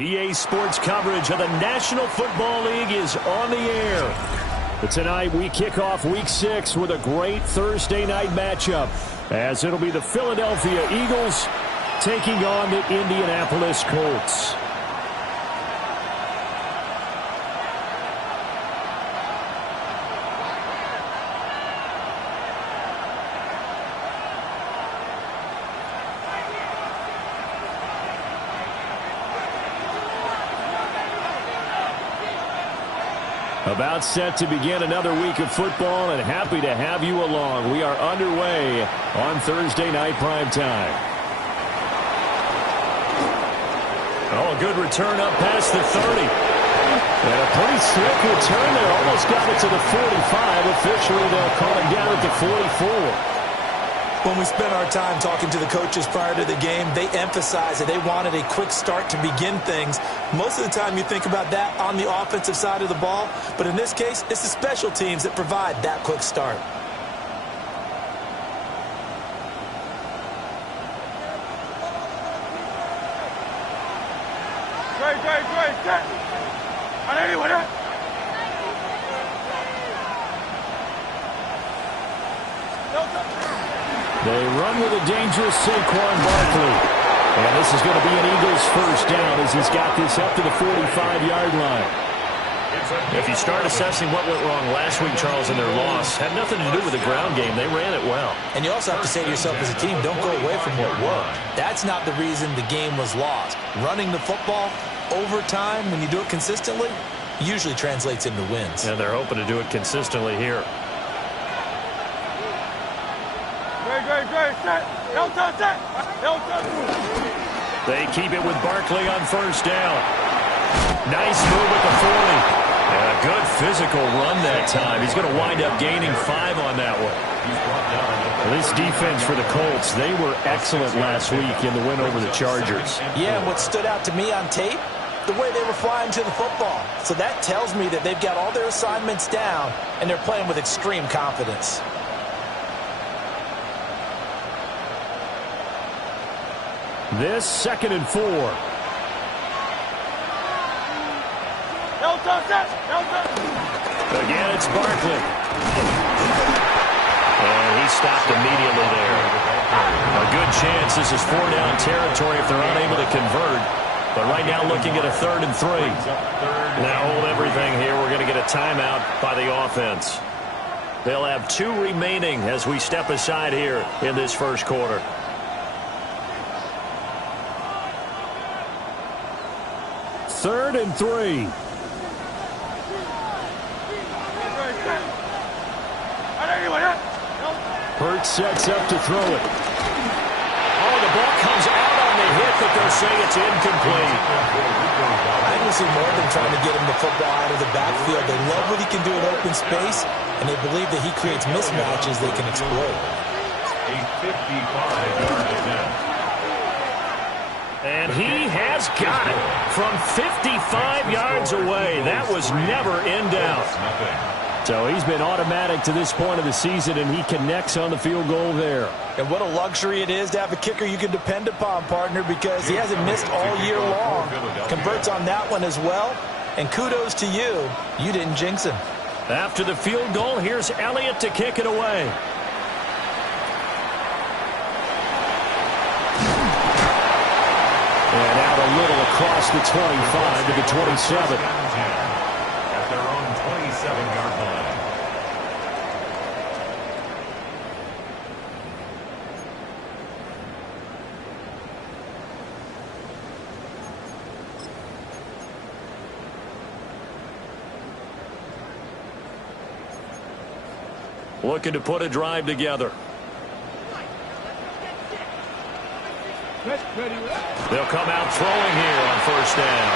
EA Sports coverage of the National Football League is on the air. But tonight we kick off Week 6 with a great Thursday night matchup, as it'll be the Philadelphia Eagles taking on the Indianapolis Colts. About set to begin another week of football, and happy to have you along. We are underway on Thursday night primetime. Oh, a good return up past the 30. And a pretty slick return there. Almost got it to the 45. Officially, they'll call it down at the 44. When we spent our time talking to the coaches prior to the game, they emphasized that they wanted a quick start to begin things. Most of the time you think about that on the offensive side of the ball, but in this case, it's the special teams that provide that quick start. They run with a dangerous Saquon Barkley. And this is going to be an Eagles first down as he's got this up to the 45-yard line. If you start assessing what went wrong last week, Charles, in their loss, had nothing to do with the ground game. They ran it well. And you also have to say to yourself as a team, don't go away from what worked. That's not the reason the game was lost. Running the football over time, when you do it consistently, usually translates into wins. And they're hoping to do it consistently here. They keep it with Barkley on first down. Nice move at the 40. And a good physical run that time. He's going to wind up gaining 5 on that one. This defense for the Colts, they were excellent last week in the win over the Chargers. Yeah, and what stood out to me on tape, the way they were flying to the football. So that tells me that they've got all their assignments down, and they're playing with extreme confidence. This 2nd and 4. Again, it's Barkley. And he stopped immediately there. A good chance this is 4-down territory if they're unable to convert. But right now looking at a 3rd and 3. Now hold everything here. We're going to get a timeout by the offense. They'll have 2 remaining as we step aside here in this first quarter. Third and 3. Hurts sets up to throw it. Oh, the ball comes out on the hit, but they'll say it's incomplete. I can see more than trying to get him the football out of the backfield. They love what he can do in open space, and they believe that he creates mismatches they can exploit. A 55-yard attempt. And he has got it from 55 yards away. That was never in doubt. So he's been automatic to this point of the season, and he connects on the field goal there. And what a luxury it is to have a kicker you can depend upon, partner, because he hasn't missed all year long. Converts on that one as well. And kudos to you. You didn't jinx him. After the field goal, here's Elliott to kick it away. And out a little across the 25 to the 27. At their own 27-yard line. Looking to put a drive together. They'll come out throwing here on first down.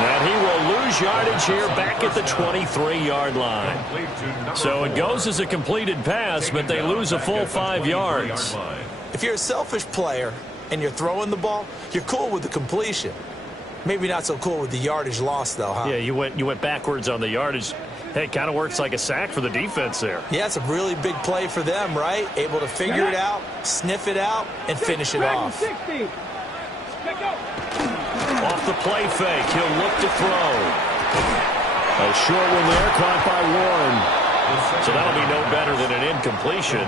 And he will lose yardage here back at the 23-yard line. So it goes as a completed pass, but they lose a full 5 yards. If you're a selfish player and you're throwing the ball, you're cool with the completion. Maybe not so cool with the yardage loss, though, huh? Yeah, you went backwards on the yardage. Hey, it kind of works like a sack for the defense there. Yeah, it's a really big play for them, right? Able to figure it out, sniff it out, and finish it off. off the play fake. He'll look to throw. A short one there, caught by Warren. So that'll be no better than an incompletion.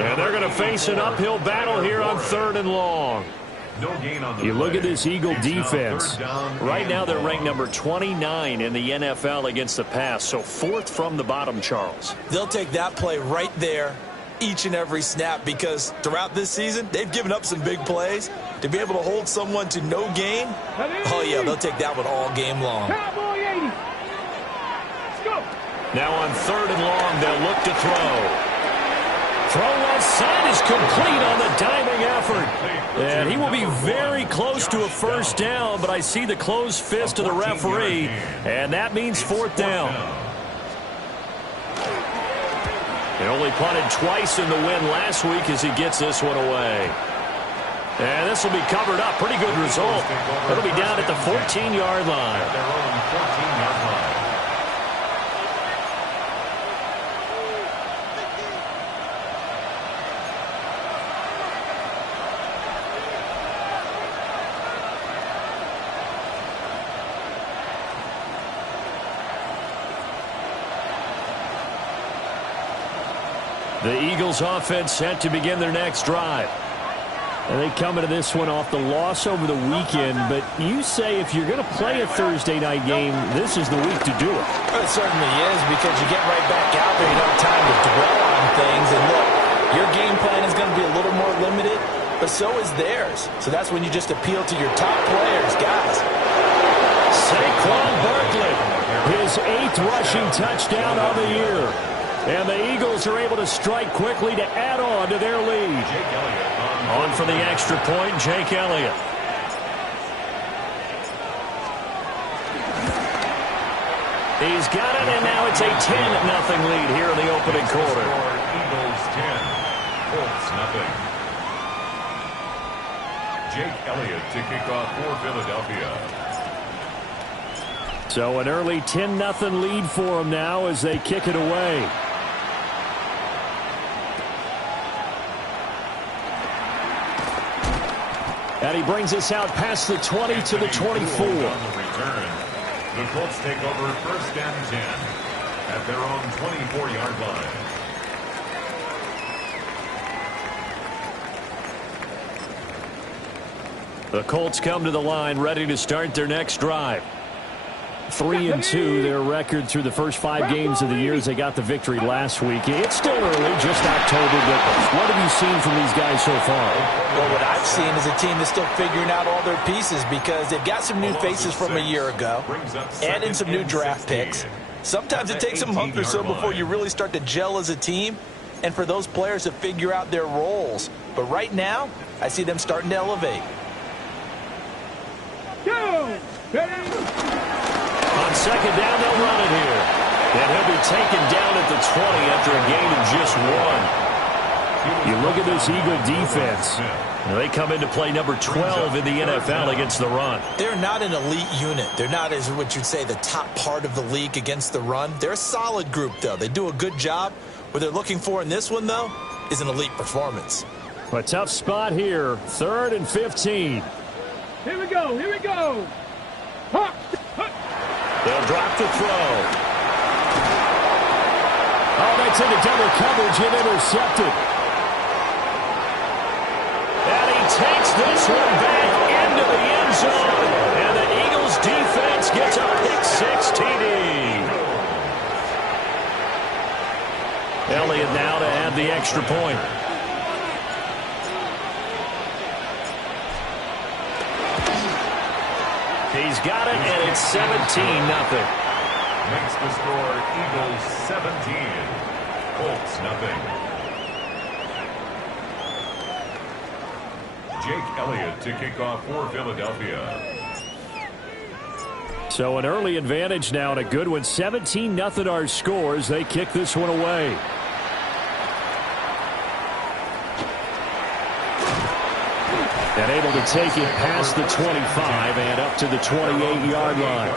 And they're going to face an uphill battle here on 3rd and long. You look at this Eagle defense. Right now they're ranked number 29 in the NFL against the pass. So 4th from the bottom, Charles. They'll take that play right there each and every snap because throughout this season, they've given up some big plays. To be able to hold someone to no gain, oh yeah, they'll take that one all game long. Now on 3rd and long, they'll look to throw. Throw left side is complete on the diving effort. And he will be very close to a first down, but I see the closed fist of the referee, and that means 4th down. He only punted twice in the win last week as he gets this one away. And this will be covered up. Pretty good result. It'll be down at the 14-yard line. The Eagles offense set to begin their next drive. And they come into this one off the loss over the weekend, but you say if you're going to play a Thursday night game, this is the week to do it. Well, it certainly is because you get right back out there. You don't have time to dwell on things. And look, your game plan is going to be a little more limited, but so is theirs. So that's when you just appeal to your top players, guys. Saquon Barkley, his 8th rushing touchdown of the year. And the Eagles are able to strike quickly to add on to their lead. On for the extra point, Jake Elliott. He's got it, and now it's a 10-0 lead here in the opening quarter. Eagles 10, Colts nothing. Jake Elliott to kick off for Philadelphia. So an early 10-0 lead for them now as they kick it away. And he brings us out past the 20 to the 24. On the return, the Colts take over 1st and 10 at their own 24-yard line. The Colts come to the line ready to start their next drive. 3-2, their record through the first 5 games of the year as they got the victory last week. It's still early, just October, but what have you seen from these guys so far? Well, what I've seen is a team that's still figuring out all their pieces because they've got some new faces from a year ago, add in some new draft picks. Sometimes it takes a month or so before you really start to gel as a team and for those players to figure out their roles. But right now, I see them starting to elevate. On 2nd down, they'll run it here. And he'll be taken down at the 20 after a gain of just 1. You look at this Eagle defense. They come into play number 12 in the NFL against the run. They're not an elite unit. They're not, as what you'd say, the top part of the league against the run. They're a solid group, though. They do a good job. What they're looking for in this one, though, is an elite performance. A tough spot here. 3rd and 15. Here we go. Here we go. They'll drop the throw. Oh, that's into double coverage and intercepted. And he takes this one back into the end zone. And the Eagles defense gets a pick-6 TD. Elliott now to add the extra point. He's got it, and it's 17-0. Makes the score Eagles 17, Colts nothing. Jake Elliott to kick off for Philadelphia. So an early advantage now and a good one. 17-0 our scores. They kick this one away. And able to take it past the 25 and up to the 28-yard line.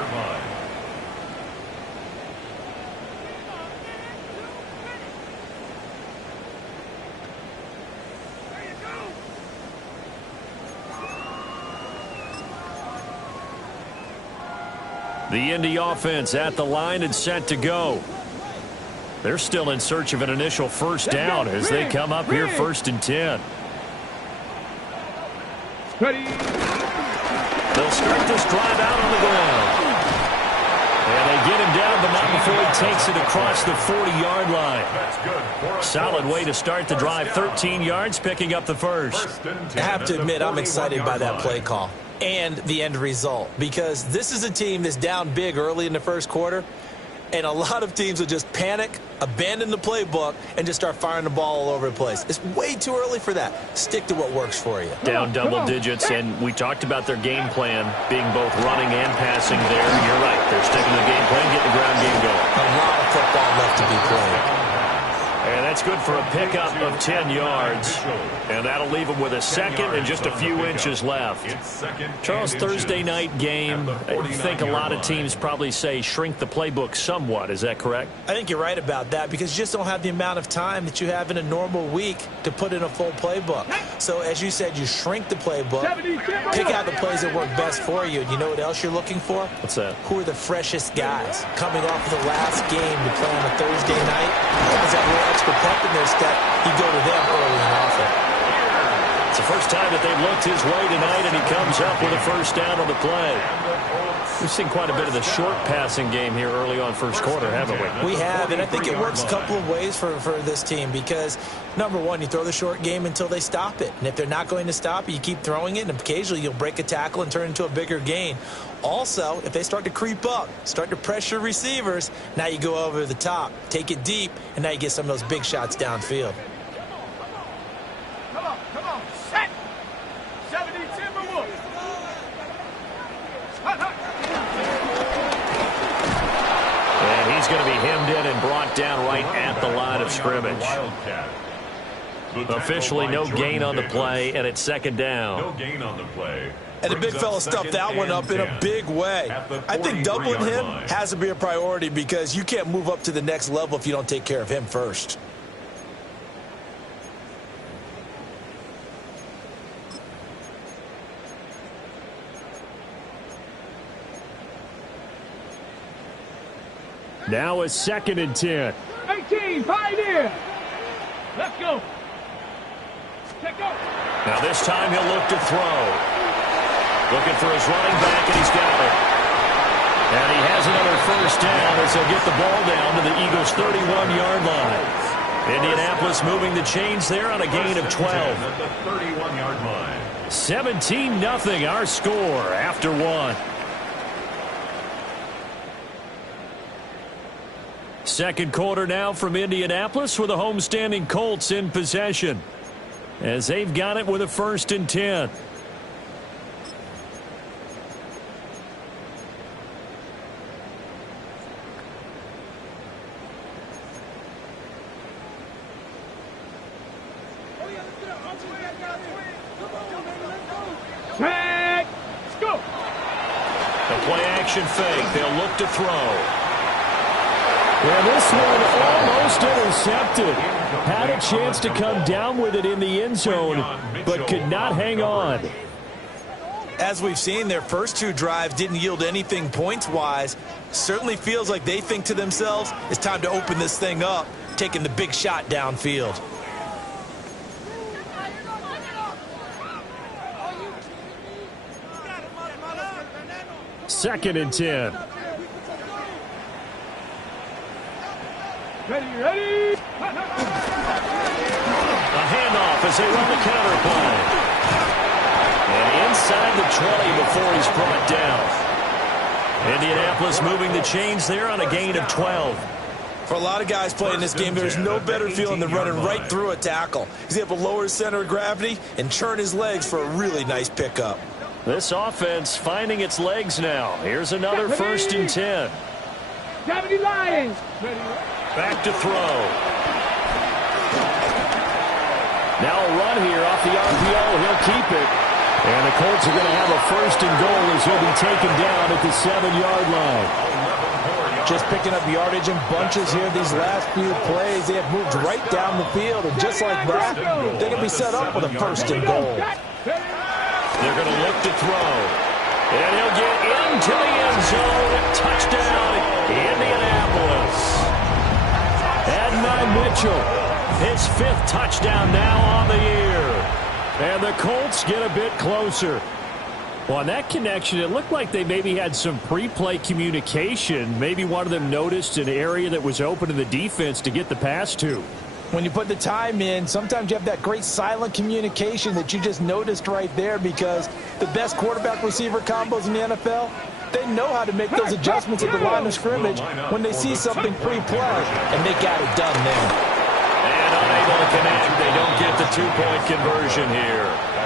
The Indy offense at the line and set to go. They're still in search of an initial first down as they come up here 1st and 10. Ready. They'll start this drive out on the ground. And they get him down, but not before he takes it across the 40-yard line. Solid way to start the drive. 13 yards, picking up the first. I have to admit, I'm excited by that play call and the end result, because this is a team that's down big early in the first quarter, and a lot of teams will just panic, abandon the playbook, and just start firing the ball all over the place. It's way too early for that. Stick to what works for you. Down double digits, and we talked about their game plan being both running and passing there. You're right. They're sticking to the game plan, getting the ground game going. A lot of football left to be played. And that's good for a pickup of 10 yards. And that'll leave them with a second and just a few inches left. Charles, Thursday night game, I think a lot of teams probably say shrink the playbook somewhat. Is that correct? I think you're right about that, because you just don't have the amount of time that you have in a normal week to put in a full playbook. So as you said, you shrink the playbook, pick out the plays that work best for you. And you know what else you're looking for? What's that? Who are the freshest guys coming off of the last game to play on a Thursday night? Guys that little extra pep in their step, you go to them early and often. It's the first time that they've looked his way tonight, and he comes up with a first down on the play. We've seen quite a bit of the short passing game here early on first quarter, haven't we? We have, and I think it works a couple of ways for this team, because, number one, you throw the short game until they stop it. And if they're not going to stop it, you keep throwing it, and occasionally you'll break a tackle and turn it into a bigger gain. Also, if they start to creep up, start to pressure receivers, now you go over the top, take it deep, and now you get some of those big shots downfield. Come on, set. 70 Timberwolves. And he's going to be hemmed in and brought down right at the line of scrimmage. Officially no gain on the play, and it's second down. No gain on the play. And the big fella stuffed that one up in a big way. I think doubling him has to be a priority, because you can't move up to the next level if you don't take care of him first. Now a 2nd and 10. 18, Pioneer. Let's go. Check go. Now this time he'll look to throw. Looking for his running back, and he's got it. And he has another first down as they'll get the ball down to the Eagles' 31-yard line. Indianapolis moving the chains there on a gain of 12. At the 31-yard line. 17-0 our score after one. Second quarter now from Indianapolis, with the homestanding Colts in possession, as they've got it with a 1st and 10. Let's go. The play action fake. They'll look to throw. And this one almost intercepted. Had a chance to come down with it in the end zone, but could not hang on. As we've seen, their first two drives didn't yield anything points-wise. Certainly feels like they think to themselves, it's time to open this thing up, taking the big shot downfield. Second and 10. Ready. A handoff as they run the counter play. And inside the 20 before he's brought down. Indianapolis moving the chains there on a gain of 12. For a lot of guys playing this game, there's no better feeling than running right through a tackle. He's able to lower his center of gravity and turn his legs for a really nice pickup. This offense finding its legs now. Here's another 1st and 10. Gravity Lions. Back to throw. Now a run here off the RPO. He'll keep it. And the Colts are going to have a 1st and goal as he'll be taken down at the 7-yard line. Just picking up yardage in bunches here these last few plays. They have moved right down the field, and just like that, they're going to be set up with a 1st and goal. They're going to look to throw. And he'll get into the end zone. Touchdown, Indianapolis. And Matt Mitchell, his 5th touchdown now on the year. And the Colts get a bit closer. Well, on that connection, it looked like they maybe had some pre-play communication. Maybe one of them noticed an area that was open in the defense to get the pass to. When you put the time in, sometimes you have that great silent communication that you just noticed right there, because the best quarterback-receiver combos in the NFL, they know how to make those adjustments at the line of scrimmage when they see something pre-play, and they got it done there. And unable to connect. They don't get the 2-point conversion here.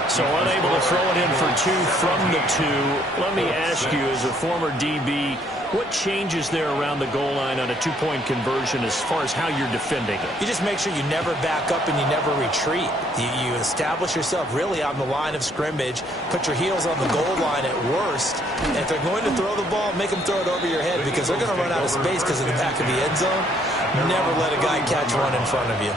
So unable to throw it in for 2 from the 2. Let me ask you, as a former DB, what changes there around the goal line on a 2-point conversion as far as how you're defending it? You just make sure you never back up and you never retreat. You establish yourself really on the line of scrimmage, put your heels on the goal line at worst, and if they're going to throw the ball, make them throw it over your head, because they're going to run out of space because of the back of the end zone. Never let a guy catch one in front of you.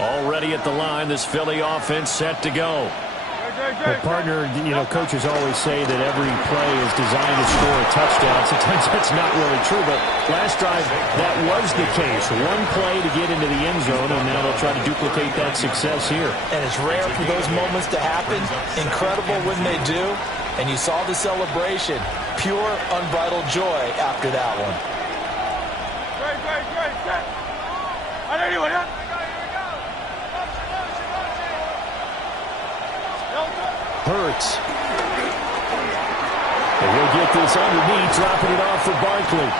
Already at the line, this Philly offense set to go. Well, partner, coaches always say that every play is designed to score a touchdown. Sometimes that's not really true, but last drive, that was the case. One play to get into the end zone, and now they'll try to duplicate that success here. And it's rare for those moments to happen. Incredible when they do. And you saw the celebration. Pure, unbridled joy after that one. Hurts. And he'll get this underneath, dropping it off for Barkley.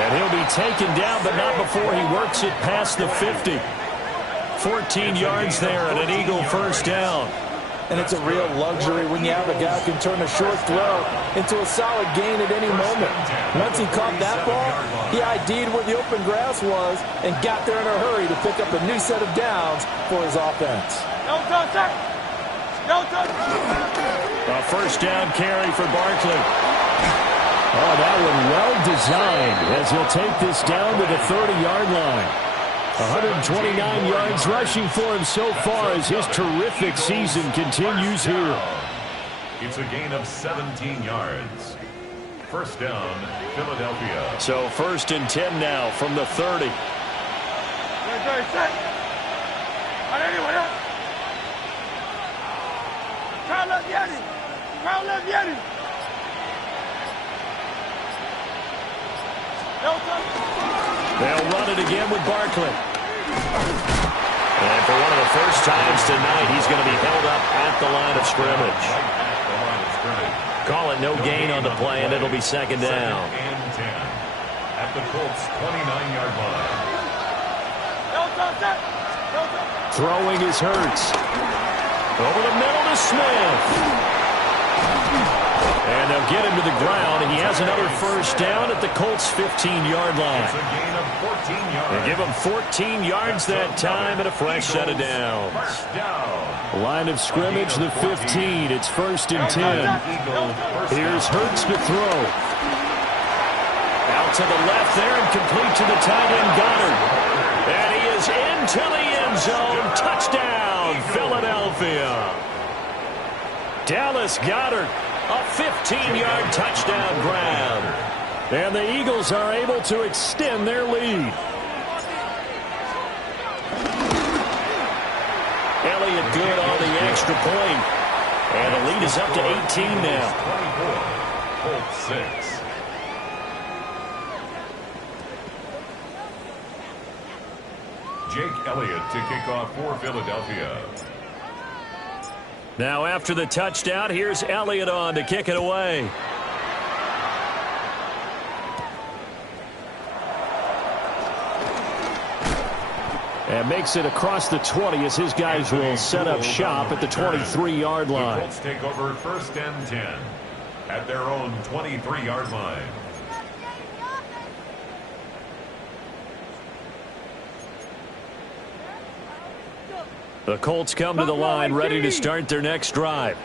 And he'll be taken down, but not before he works it past the 50. 14 yards there and an Eagle first down. And it's a real luxury when you have a guy who can turn a short throw into a solid gain at any moment. Once he caught that ball, he ID'd where the open grass was and got there in a hurry to pick up a new set of downs for his offense. A first down carry for Barkley. Oh, that one well designed as he'll take this down to the 30-yard line. 129 yards rushing for him so far as his terrific season continues here. It's a gain of 17 yards. First down, Philadelphia. So 1st and 10 now from the 30. They'll run it again with Barkley. And for one of the first times tonight, he's going to be held up at the line of scrimmage. Call it no gain on the play, and it'll be 2nd down. And 10 at the Colts' 29-yard line. Throwing is Hurts. Over the middle to Smith. And they'll get him to the ground, and he has another first down at the Colts' 15-yard line. It's a gain of 14 yards. They give him 14 yards that time and a fresh set of downs. Line of scrimmage, the 15. It's 1st and 10. Here's Hurts to throw. Out to the left there and complete to the tight end, Goddard. And he is into the end zone. Touchdown, Philadelphia. Dallas Goedert, a 15-yard touchdown grab. And the Eagles are able to extend their lead. Elliott good on the extra point. And the lead is up to 18 now. 24, Colts 6. Jake Elliott to kick off for Philadelphia. Now after the touchdown, here's Elliott on to kick it away. And makes it across the 20 as his guys will set up shop at the 23-yard line. The Colts take over 1st and 10 at their own 23-yard line. The Colts come to the line ready to start their next drive.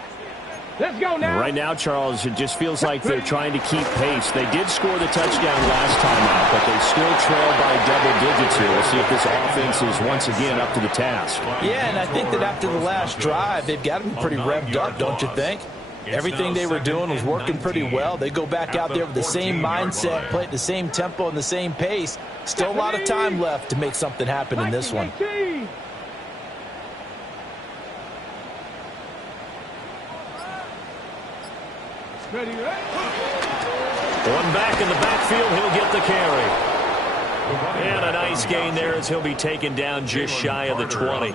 Let's go now. Right now, Charles, it just feels like they're trying to keep pace. They did score the touchdown last time out, but they still trail by double digits here. We'll see if this offense is once again up to the task. Yeah, and I think that after the last drive, they've got to be pretty revved up, don't you think? Everything they were doing was working pretty well. They go back out there with the same mindset, play at the same tempo and the same pace. Still a lot of time left to make something happen in this one. Ready, right? One back in the backfield, he'll get the carry. And a nice gain there as he'll be taken down just shy of the 20.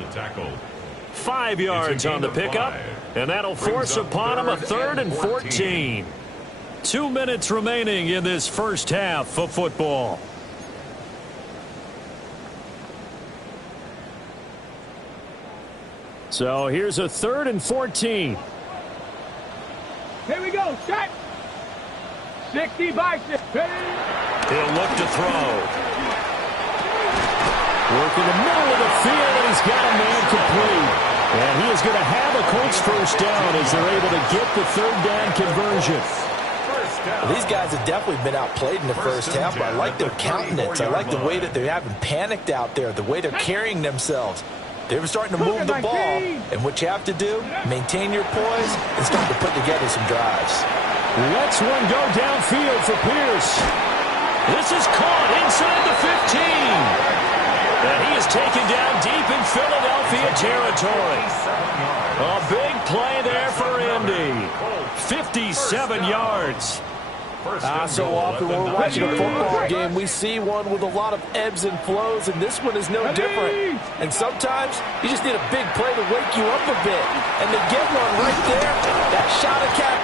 5 yards on the pickup, and that'll force upon him a 3rd and 14. 2 minutes remaining in this first half of football. So here's a 3rd and 14. Here we go. Shot. 60 by 6. He'll look to throw. Work in the middle of the field, and he's got a man complete. And he is going to have a Colts first down as they're able to get the 3rd down conversion. Well, these guys have definitely been outplayed in the first half, but I like their countenance. I like the way that they haven't panicked out there, the way they're carrying themselves. They're starting to move the ball, and what you have to do, maintain your poise and start to put together some drives. Let's one go downfield for Pierce. This is caught inside the 15. And he is taken down deep in Philadelphia territory. A big play there for Indy. 57 yards. So often when we're watching a football game, we see one with a lot of ebbs and flows, and this one is no different. And sometimes you just need a big play to wake you up a bit. And they get one right there. That shot of cap.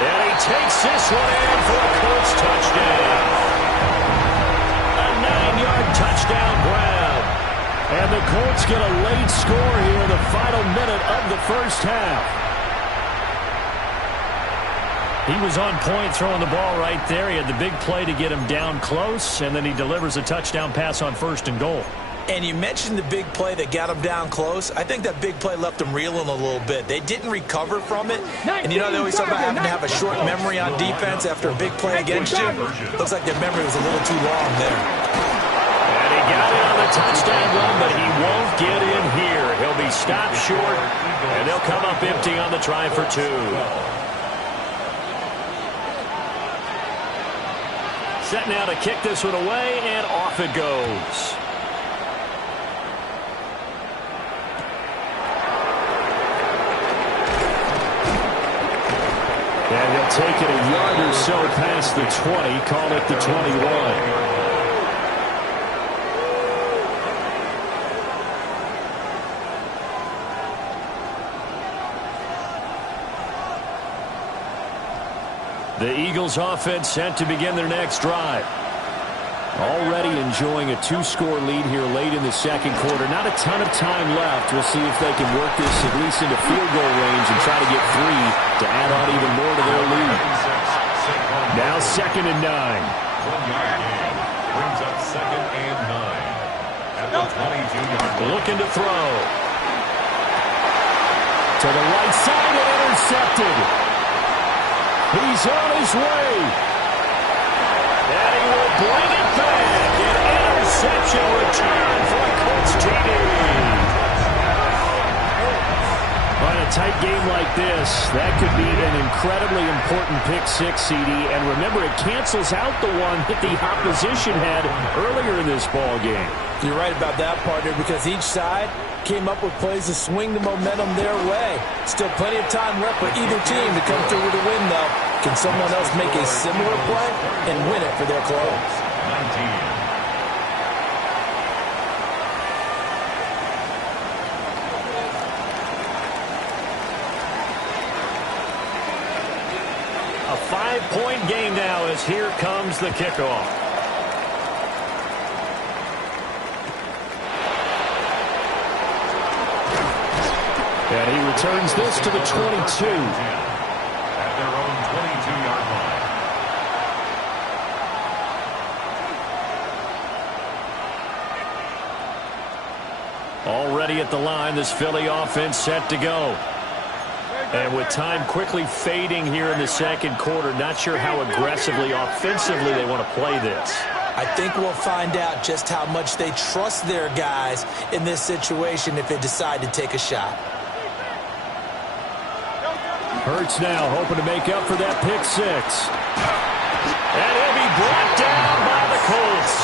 And he takes this one in for a Colts touchdown. A 9-yard touchdown grab. And the Colts get a late score here in the final minute of the first half. He was on point throwing the ball right there. He had the big play to get him down close, and then he delivers a touchdown pass on 1st and goal. And you mentioned the big play that got him down close. I think that big play left them reeling a little bit. They didn't recover from it. And you know, they always talk about having to have a short memory on defense after a big play against you. Looks like their memory was a little too long there. And he got it on the touchdown run, but he won't get in here. He'll be stopped short, and they'll come up empty on the try for 2. Set now to kick this one away, and off it goes. And he'll take it a yard or so past the 20, call it the 21. The Eagles offense set to begin their next drive. Already enjoying a 2-score lead here late in the second quarter. Not a ton of time left. We'll see if they can work this at least into field goal range and try to get 3 to add on even more to their lead. Now 2nd and 9. 1-yard gain brings up 2nd and 9 at the 22-yard line. Looking to throw. To the right side and intercepted. He's on his way. And he will bring it back. An interception return for a Colts TD. On a tight game like this, that could be an incredibly important pick 6, CD. And remember, it cancels out the one that the opposition had earlier in this ball game. You're right about that, partner, because each side came up with plays to swing the momentum their way. Still plenty of time left for either team to come through with a win, though. Can someone else make a similar play and win it for their club? 19. A 5-point game now as here comes the kickoff. And he returns this to the 22. At their own 22-yard line. Already at the line, this Philly offense set to go. And with time quickly fading here in the second quarter, not sure how aggressively, offensively they want to play this. I think we'll find out just how much they trust their guys in this situation if they decide to take a shot. Hurts now, hoping to make up for that pick six. And he'll be brought down by the Colts.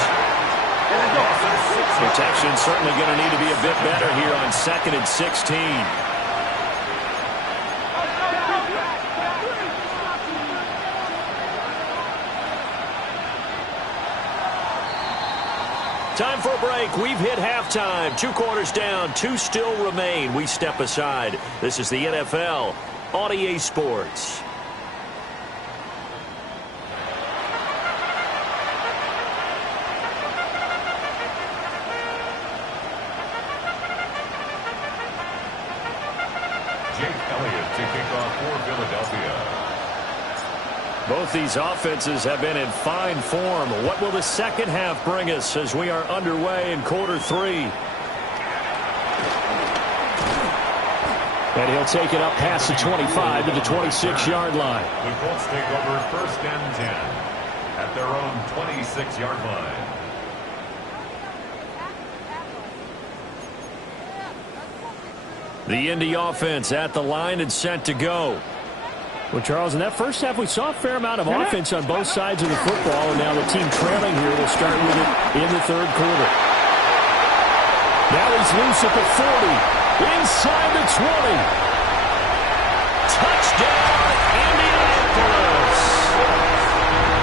Protection certainly going to need to be a bit better here on 2nd and 16. Time for a break. We've hit halftime. 2 quarters down. 2 still remain. We step aside. This is the NFL on EA Sports. Both these offenses have been in fine form. What will the second half bring us as we are underway in quarter 3? And he'll take it up past the 25 to the 26-yard line. The Colts take over 1st and 10 at their own 26-yard line. The Indy offense at the line and set to go. Well, Charles, in that first half, we saw a fair amount of offense on both sides of the football, and now the team trailing here will start with it in the third quarter. Now he's loose at the 40, inside the 20. Touchdown, Indianapolis.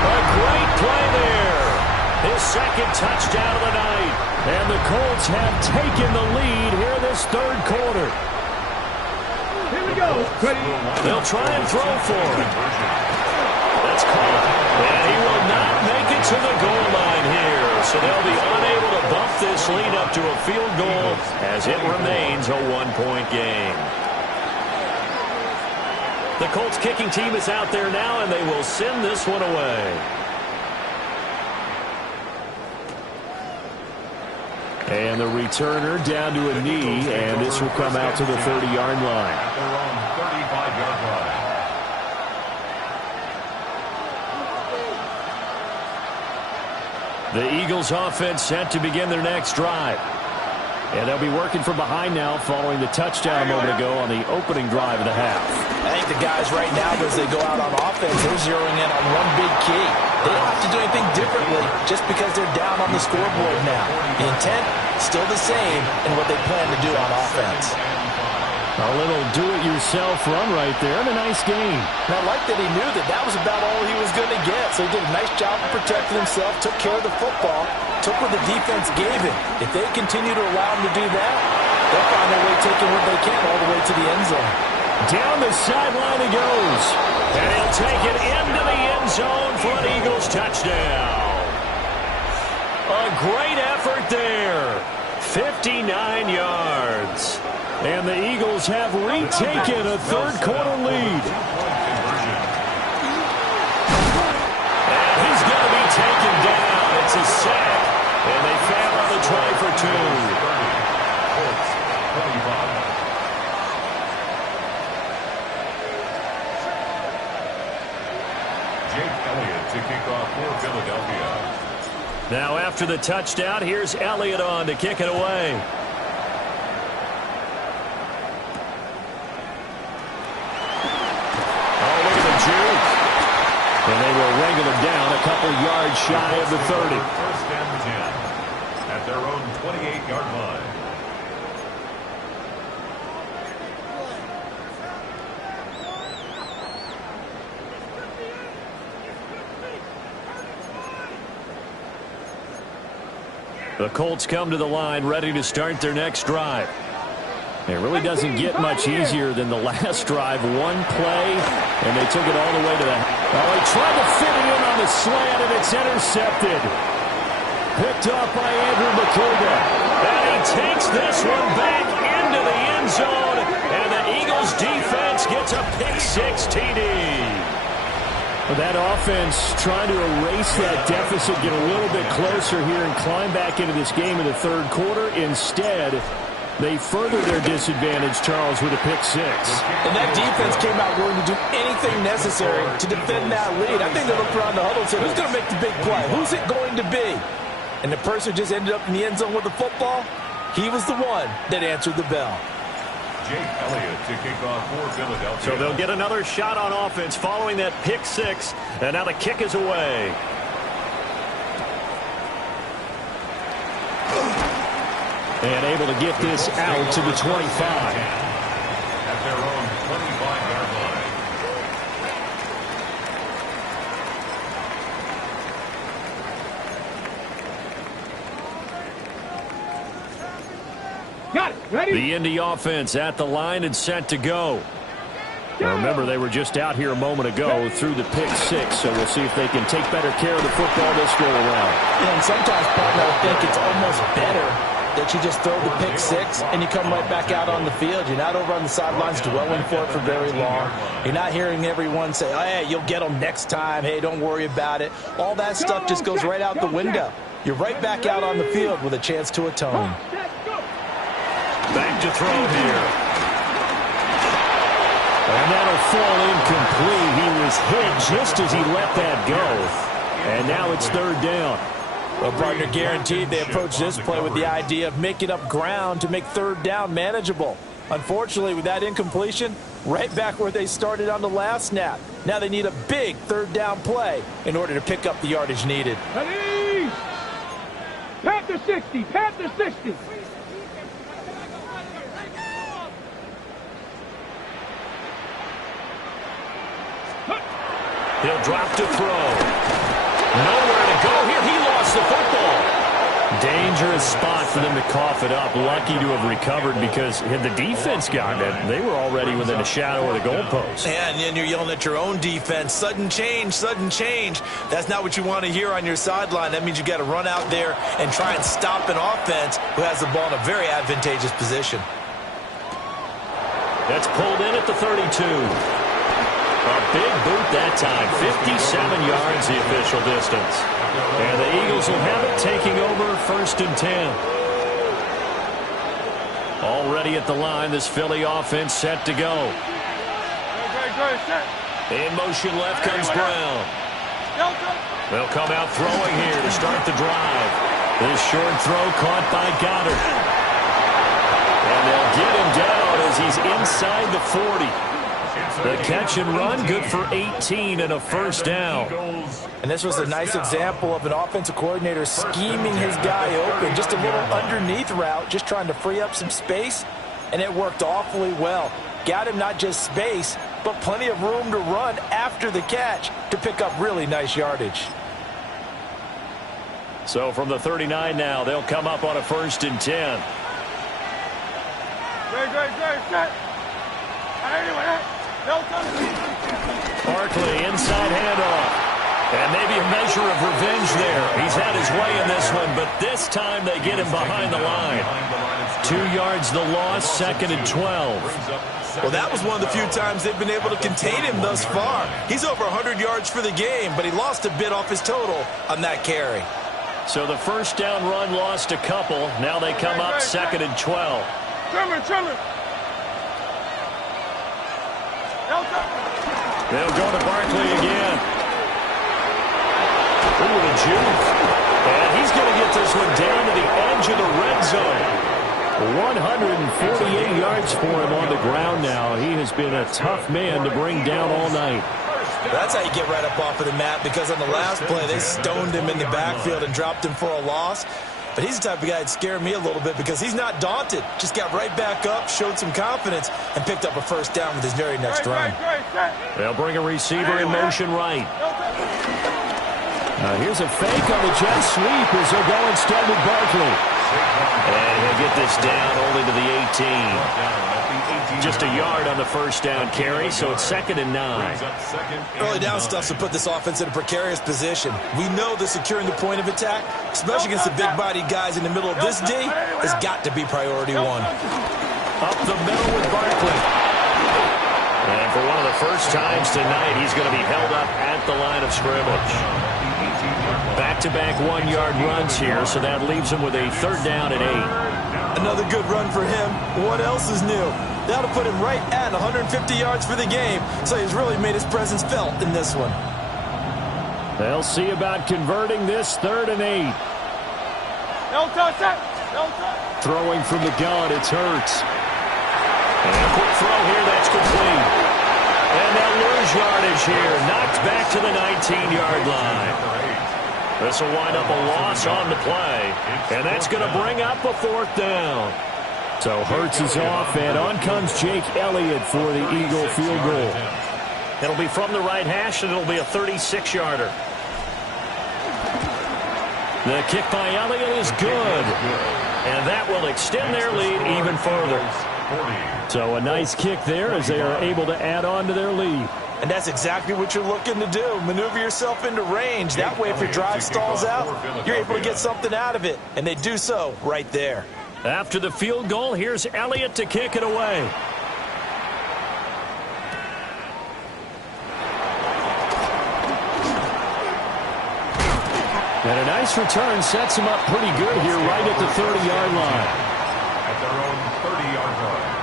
A great play there. His second touchdown of the night. And the Colts have taken the lead here this third quarter. Here we go. Ready? They'll try and throw for him. That's caught. And he will not make it to the goal line here. So they'll be unable to bump this lead up to a field goal as it remains a 1-point game. The Colts kicking team is out there now, and they will send this one away. And the returner down to a knee, and this will come out to the 30-yard line. At their own 35-yard line. The Eagles offense set to begin their next drive. And they'll be working from behind now following the touchdown a moment ago on the opening drive of the half. I think the guys right now, as they go out on offense, they're zeroing in on one big key. They don't have to do anything differently just because they're down on the scoreboard now. The intent, still the same in what they plan to do on offense. A little do-it-yourself run right there, and a nice game. And I like that he knew that that was about all he was going to get. So he did a nice job of protecting himself, took care of the football, took what the defense gave him. If they continue to allow him to do that, they'll find their way taking what they can all the way to the end zone. Down the sideline he goes. And he'll take it into the end zone for an Eagles touchdown. A great effort there. 59 yards. And the Eagles have retaken a third-quarter lead. And he's going to be taken down. It's a sack. And they fail on the try for 2. Jake Elliott to kick off for Philadelphia. Now after the touchdown, here's Elliott on to kick it away. And they will wrangle him down a couple yards shy of the 30. 1st and 10 at their own 28-yard line. The Colts come to the line ready to start their next drive. It really doesn't get much easier than the last drive. One play, and they took it all the way to the... Oh, he tried to fit it in on the slant, and it's intercepted. Picked off by Andrew McKilda. And he takes this one back into the end zone, and the Eagles defense gets a pick-six TD. Well, that offense trying to erase that deficit, get a little bit closer here, and climb back into this game in the third quarter. Instead, They further their disadvantage, Charles, with a pick six. And that defense came out willing to do anything necessary to defend that lead. I think they looked around the huddle and said, who's going to make the big play? Who's it going to be? And the person just ended up in the end zone with the football. He was the one that answered the bell. Jake Elliott to kick off for Philadelphia. So they'll get another shot on offense following that pick six. And now the kick is away. And able to get this out to the 25. At their own 25-yard line. Got it. Ready? The Indy offense at the line and set to go. Now remember, they were just out here a moment ago through the pick six, so we'll see if they can take better care of the football this go around. And sometimes, partner, I think it's almost better that you just throw the pick six and you come right back out on the field. You're not over on the sidelines dwelling for it for very long. You're not hearing everyone say, oh, hey, you'll get them next time. Hey, don't worry about it. All that stuff just goes right out the window. You're right back out on the field with a chance to atone. Back to throw here. And that'll fall incomplete. He was hit just as he let that go. And now it's third down. Well, partner, guaranteed they approach this play with the idea of making up ground to make third down manageable. Unfortunately, with that incompletion, right back where they started on the last snap. Now they need a big third down play in order to pick up the yardage needed. Ready? Panther 60. Panther 60. He'll drop to throw. Nowhere to go here. He lost the football. Dangerous spot for them to cough it up. Lucky to have recovered because had the defense gotten it, they were already within a shadow of the goalpost. Yeah, and then you're yelling at your own defense. Sudden change, sudden change. That's not what you want to hear on your sideline. That means you got to run out there and try and stop an offense who has the ball in a very advantageous position. That's pulled in at the 32. A big boot that time. 57 yards the official distance. And the Eagles will have it, taking over 1st and 10. Already at the line, this Philly offense set to go. In motion left comes Brown. They'll come out throwing here to start the drive. This short throw caught by Goddard. And they'll get him down as he's inside the 40. The catch and run, good for 18 and a first down. And this was a nice example of an offensive coordinator scheming his guy open. Just a little underneath route, just trying to free up some space, and it worked awfully well. Got him not just space, but plenty of room to run after the catch to pick up really nice yardage. So from the 39 now, they'll come up on a 1st and 10. Barkley, inside handoff. And maybe a measure of revenge there. He's had his way in this one, but this time they get him behind the line. 2 yards the loss, 2nd and 12. Well, that was one of the few times they've been able to contain him thus far. He's over 100 yards for the game, but he lost a bit off his total on that carry. So the first down run lost a couple. Now they come up 2nd and 12. They'll go to Barkley again. Ooh, the juke. And he's going to get this one down to the edge of the red zone. 148 yards for him on the ground now. He has been a tough man to bring down all night. That's how you get right up off of the mat, because on the last play, they stoned him in the backfield and dropped him for a loss. But he's the type of guy that scared me a little bit because he's not daunted. Just got right back up, showed some confidence, and picked up a first down with his very next run. They'll bring a receiver in motion right. Now here's a fake on the jet sweep as they'll go instead with Barkley. And he'll get this down only to the 18. Just a yard on the first down carry, so it's 2nd and 9. Early down stuff to put this offense in a precarious position. We know that securing the point of attack, especially against the big-bodied guys in the middle of this D, has got to be priority one. Up the middle with Barkley. And for one of the first times tonight, he's going to be held up at the line of scrimmage. Back-to-back 1-yard runs here, so that leaves him with a 3rd down and 8. Another good run for him. What else is new? That'll put him right at 150 yards for the game, so he's really made his presence felt in this one. They'll see about converting this 3rd and 8. No touch. No touch. Throwing from the gun, it's Hurts. And a quick throw here, that's complete. And they'll lose yardage here. Knocked back to the 19-yard line. This will wind up a loss on the play. And that's going to bring up a 4th down. So Hurts is off, and on comes Jake Elliott for the Eagle field goal. It'll be from the right hash, and it'll be a 36-yarder. The kick by Elliott is good. And that will extend their lead even further. So a nice kick there as they are able to add on to their lead. And that's exactly what you're looking to do. Maneuver yourself into range. That way, if your drive stalls out, you're able to get something out of it. And they do so right there. After the field goal, here's Elliott to kick it away. And a nice return sets him up pretty good here right at the 30-yard line. At their own 30-yard line.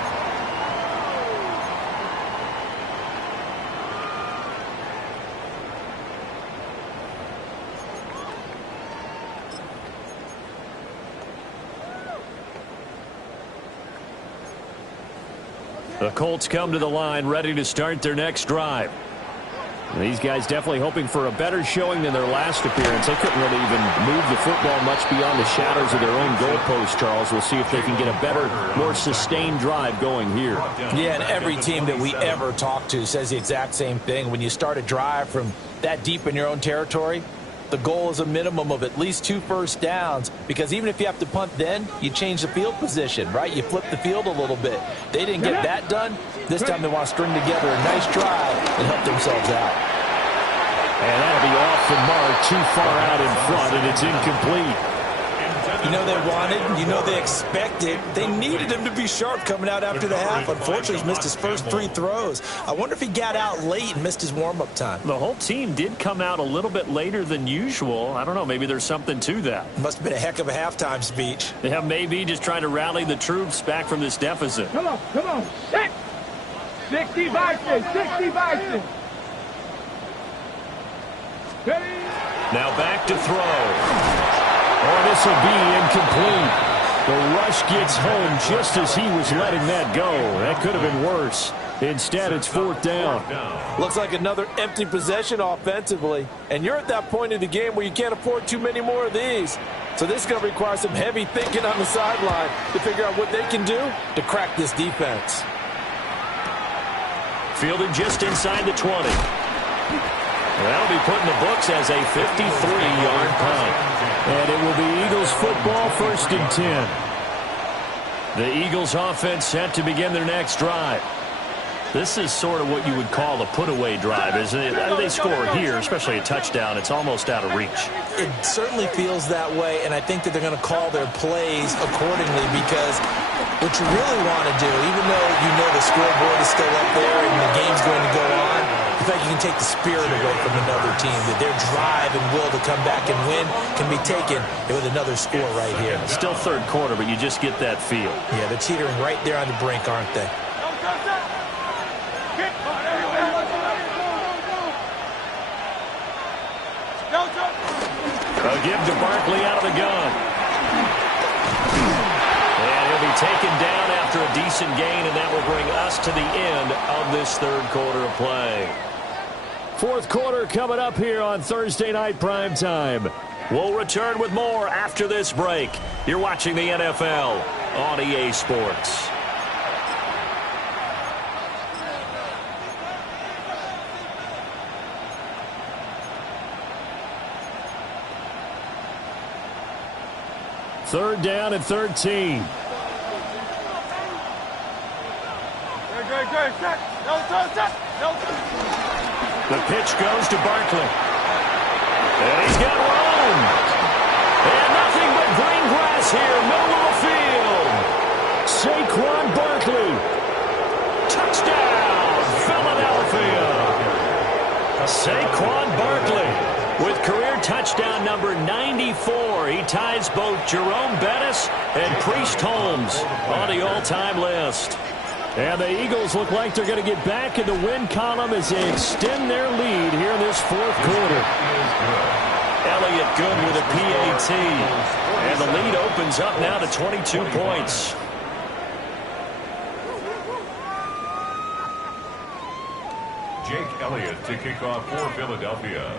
The Colts come to the line ready to start their next drive. These guys definitely hoping for a better showing than their last appearance. They couldn't really even move the football much beyond the shadows of their own goalpost, Charles. We'll see if they can get a better, more sustained drive going here. Yeah, and every team that we ever talk to says the exact same thing. When you start a drive from that deep in your own territory, the goal is a minimum of at least 2 first downs, because even if you have to punt then, you change the field position, right? You flip the field a little bit. They didn't get that done. This time they want to string together a nice drive and help themselves out. And that'll be off the mark, too far out in front, and it's incomplete. You know they wanted, you know they expected. They needed him to be sharp coming out after the half. Unfortunately, he's missed his first 3 throws. I wonder if he got out late and missed his warm-up time. The whole team did come out a little bit later than usual. I don't know, maybe there's something to that. Must have been a heck of a halftime speech. Yeah, maybe just trying to rally the troops back from this deficit. Come on. 60 Bison. Now back to throw. Oh, this will be incomplete. The rush gets home just as he was letting that go. That could have been worse. Instead, it's 4th down. Looks like another empty possession offensively. And you're at that point in the game where you can't afford too many more of these. So this is going to require some heavy thinking on the sideline to figure out what they can do to crack this defense. Fielded just inside the 20. That'll be put in the books as a 53-yard punt. And it will be Eagles football, 1st and 10. The Eagles offense set to begin their next drive. This is sort of what you would call a put-away drive, isn't it? They score here, especially a touchdown. It's almost out of reach. It certainly feels that way, and I think that they're going to call their plays accordingly, because what you really want to do, even though you know the scoreboard is still up there and the game's going to go on, I think you can take the spirit away from another team, that their drive and will to come back and win can be taken with another score right here. Still 3rd quarter, but you just get that feel. Yeah, they're teetering right there on the brink, aren't they? A give to Barkley out of the gun. And he'll be taken down after a decent gain, and that will bring us to the end of this 3rd quarter of play. 4th quarter coming up here on Thursday Night Prime Time. We'll return with more after this break. You're watching the NFL on EA Sports. Third down and 13. The pitch goes to Barkley. And he's got room. And nothing but green grass here, middle of the field. Saquon Barkley. Touchdown, Philadelphia. Saquon Barkley with career touchdown number 94. He ties both Jerome Bettis and Priest Holmes on the all-time list. And the Eagles look like they're going to get back in the win column as they extend their lead here in this fourth quarter. Elliott good with a PAT. And the lead opens up now to 22 points. Jake Elliott to kick off for Philadelphia.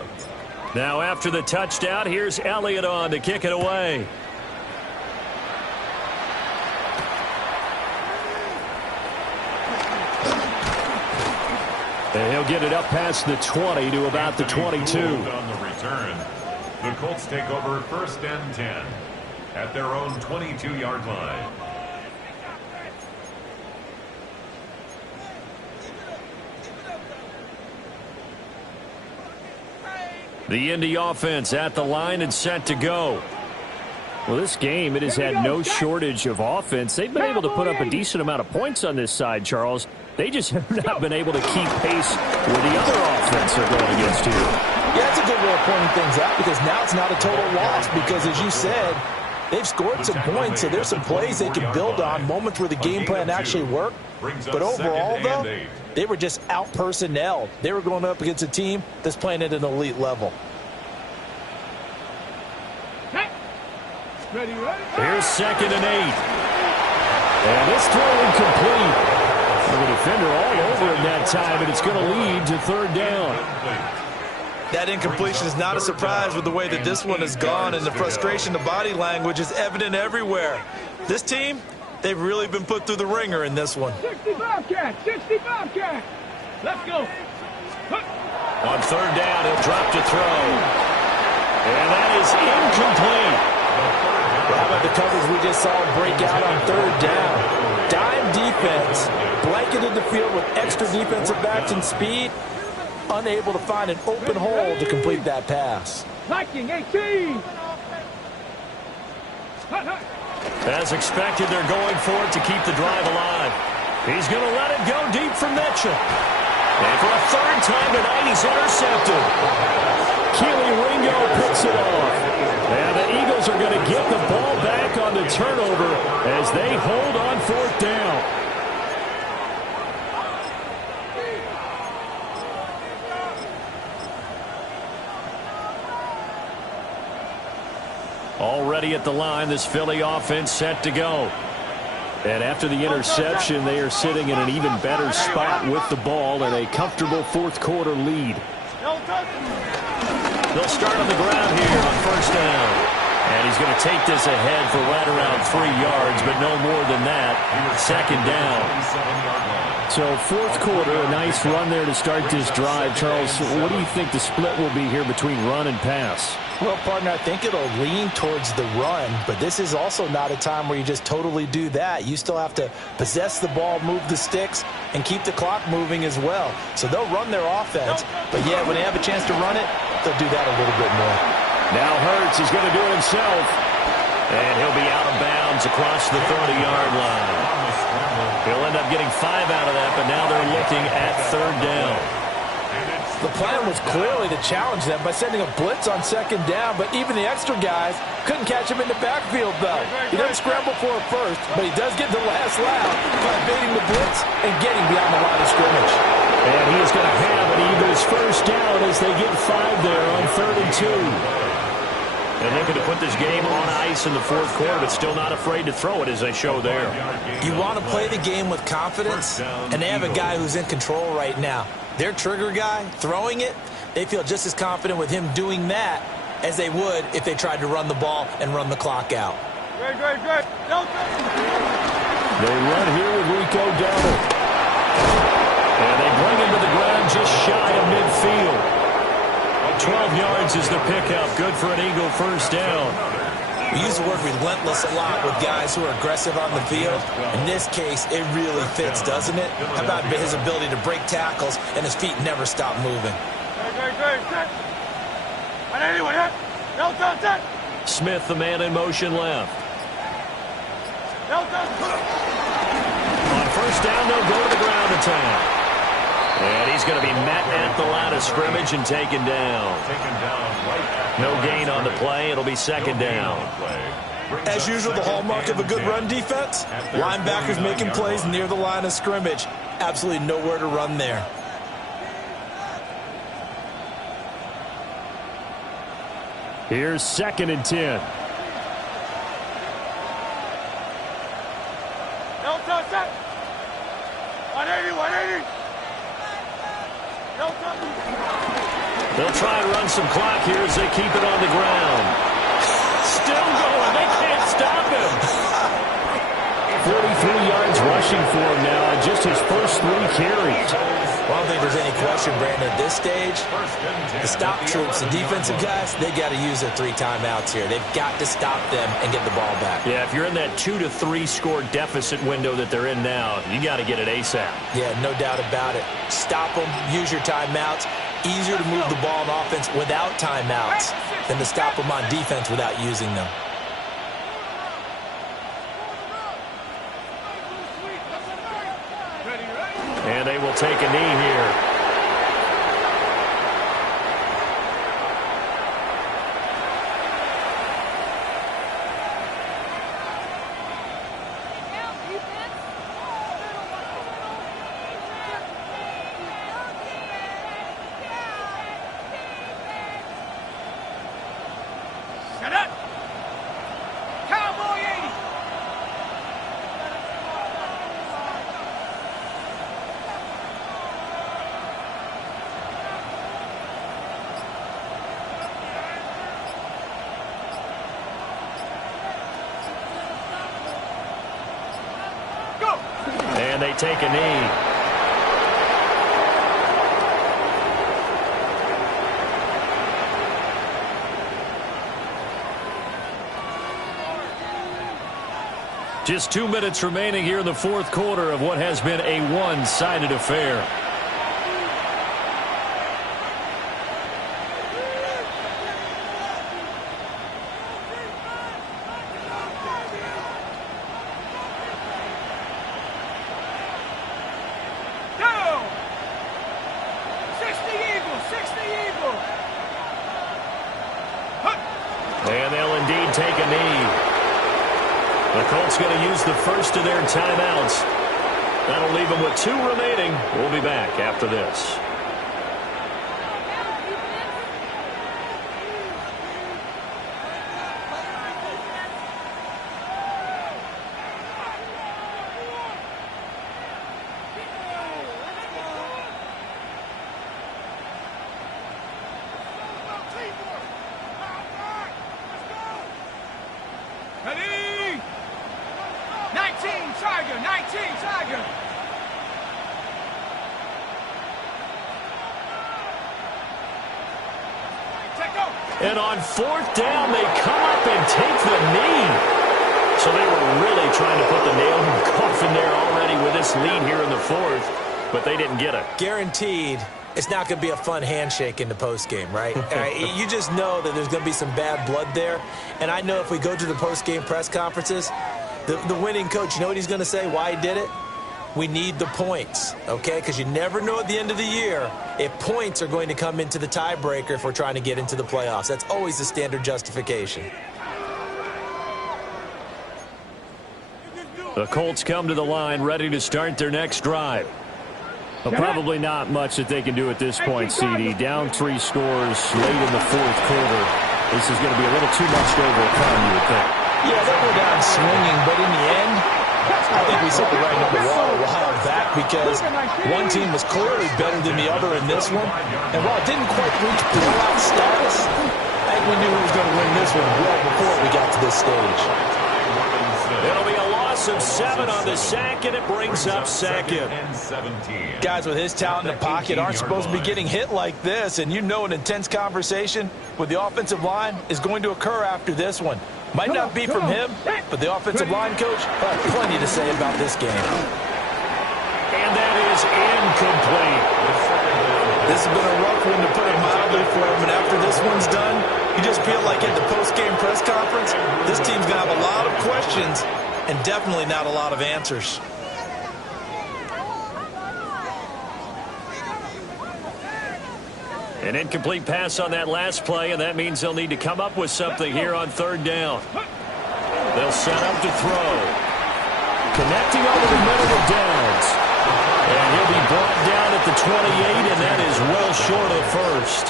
Now after the touchdown, here's Elliott on to kick it away. And he'll get it up past the 20 to about the 22. On the return, the Colts take over 1st and 10 at their own 22-yard line. The Indy offense at the line and set to go. Well, this game, it has had no shortage of offense. They've been able to put up a decent amount of points on this side, Charles. They just have not been able to keep pace with the other offense they're going against here. Yeah, that's a good way of pointing things out because now it's not a total loss because, as you said, they've scored some points, so there's some plays they can build on, moments where the game plan actually worked. But overall, though, they were just out-personnelled. They were going up against a team that's playing at an elite level. Here's 2nd and 8. And this throw incomplete. The defender all over him that time, and it's going to lead to 3rd down. That incompletion is not a surprise with the way that this one has gone, and the frustration, the body language is evident everywhere. This team, they've really been put through the ringer in this one. 65 cat. Let's go. On 3rd down, he'll drop to throw. And that is incomplete. How about the coverage we just saw break out on 3rd down? Dime defense, blanketed the field with extra defensive backs and speed, unable to find an open hole to complete that pass. Liking 18. As expected, they're going for it to keep the drive alive. He's going to let it go deep for Mitchell. And for a 3rd time tonight, he's intercepted. Keely Ringo picks it off. And the Eagles are going to get the ball back on the turnover as they hold on 4th down. Already at the line, this Philly offense set to go. And after the interception, they are sitting in an even better spot with the ball and a comfortable 4th quarter lead. They'll start on the ground here on 1st down. And he's going to take this ahead for right around 3 yards, but no more than that. 2nd down. So 4th quarter, a nice run there to start this drive. Charles, what do you think the split will be here between run and pass? Well, partner, I think it'll lean towards the run, but this is also not a time where you just totally do that. You still have to possess the ball, move the sticks, and keep the clock moving as well. So they'll run their offense, but yeah, when they have a chance to run it, they'll do that a little bit more. Now Hurts is going to do it himself. And he'll be out of bounds across the 30-yard line. He'll end up getting 5 out of that, but now they're looking at 3rd down. The plan was clearly to challenge them by sending a blitz on 2nd down, but even the extra guys couldn't catch him in the backfield, though. He doesn't scramble for it first, but he does get the last laugh by evading the blitz and getting beyond the line of scrimmage. And he is going to have an Eagles 1st down as they get 5 there on 3rd and 2. And looking to put this game on ice in the 4th quarter, but still not afraid to throw it as they show there. You want to play the game with confidence, and they have a guy who's in control right now. Their trigger guy, throwing it, they feel just as confident with him doing that as they would if they tried to run the ball and run the clock out. Great. They run here with Rico Dowdle. And they bring him to the ground just shy of midfield. 12 yards is the pickup. Good for an Eagle 1st down. We use the word relentless a lot with guys who are aggressive on the field. In this case, it really fits, doesn't it? How about his ability to break tackles and his feet never stop moving? Smith, the man in motion left. On 1st down, they'll go to the ground attack. And he's going to be met at the line of scrimmage and taken down. No gain on the play. It'll be second down. As usual, the hallmark of a good run defense, linebackers making plays near the line of scrimmage. Absolutely nowhere to run there. Here's 2nd and 10. No touch that. 180, 180. No touch. They'll try and run some clock here as they keep it on the ground. Still going. They can't stop him. 43 yards rushing for him now on just his first 3 carries. Well, I don't think there's any question, Brandon, at this stage, the stop troops, the defensive guys, they got to use their 3 timeouts here. They've got to stop them and get the ball back. Yeah, if you're in that 2 to 3 score deficit window that they're in now, you got to get it ASAP. Yeah, no doubt about it. Stop them, use your timeouts. Easier to move the ball on offense without timeouts than to stop them on defense without using them. And they will take a knee here. Shut up. Cowboy 80. And they take a knee. Just 2 minutes remaining here in the 4th quarter of what has been a one-sided affair. Down. 60 Eagles, 60 Eagles. And they'll indeed take a knee. The Colts going to use the first of their timeouts. That'll leave them with 2 remaining. We'll be back after this. Ready? 19 Tiger, 19 Tiger. And on 4th down, they come up and take the knee. So they were really trying to put the nail in the coffin there already with this lead here in the 4th, but they didn't get it. Guaranteed, it's not going to be a fun handshake in the postgame, right? You just know that there's going to be some bad blood there. And I know if we go to the postgame press conferences, the winning coach, you know what he's going to say, why he did it? We need the points, okay? Because you never know at the end of the year if points are going to come into the tiebreaker if we're trying to get into the playoffs. That's always the standard justification. The Colts come to the line ready to start their next drive. But probably not much that they can do at this point, CD. Down 3 scores late in the 4th quarter. This is going to be a little too much to overcome, you would think. Yeah, they'll go down swinging, but in the end, I think we saw the writing on the wall a while back because one team was clearly better than the other in this one. And while it didn't quite reach blowout status, I think we knew who was going to win this one well before we got to this stage. It'll be a loss of 7 on the sack, and it brings up second. Guys with his talent in the pocket aren't supposed to be getting hit like this, and you know an intense conversation with the offensive line is going to occur after this one. Might not be from him, but the offensive line coach will have plenty to say about this game. And that is incomplete. This has been a rough one to put it mildly for him, and after this one's done, you just feel like at the post-game press conference, this team's going to have a lot of questions and definitely not a lot of answers. An incomplete pass on that last play, and that means they'll need to come up with something here on third down. They'll set up to throw. Connecting over the middle of downs. And he'll be brought down at the 28, and that is well short of the first.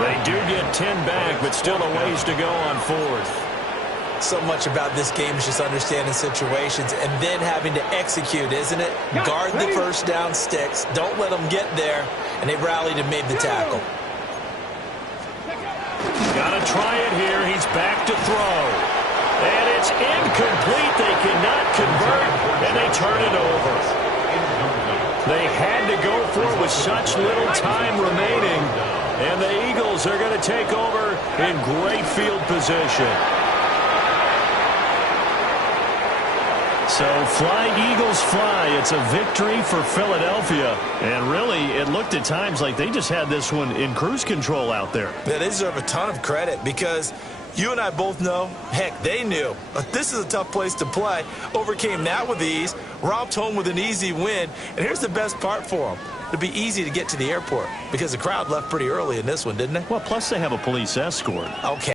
They do get 10 back, but still a ways to go on fourth. So much about this game is just understanding situations and then having to execute, isn't it? Guard the first down sticks. Don't let them get there. And they rallied and made the tackle. Got to try it here. He's back to throw. And it's incomplete. They cannot convert, and they turn it over. They had to go for it with such little time remaining. And the Eagles are going to take over in great field position. So fly, Eagles, fly. It's a victory for Philadelphia. And really, it looked at times like they just had this one in cruise control out there. They deserve a ton of credit because you and I both know, heck, they knew. This is a tough place to play. Overcame that with ease. Romped home with an easy win. And here's the best part for them. It'd be easy to get to the airport because the crowd left pretty early in this one, didn't it? Well, plus they have a police escort. Okay.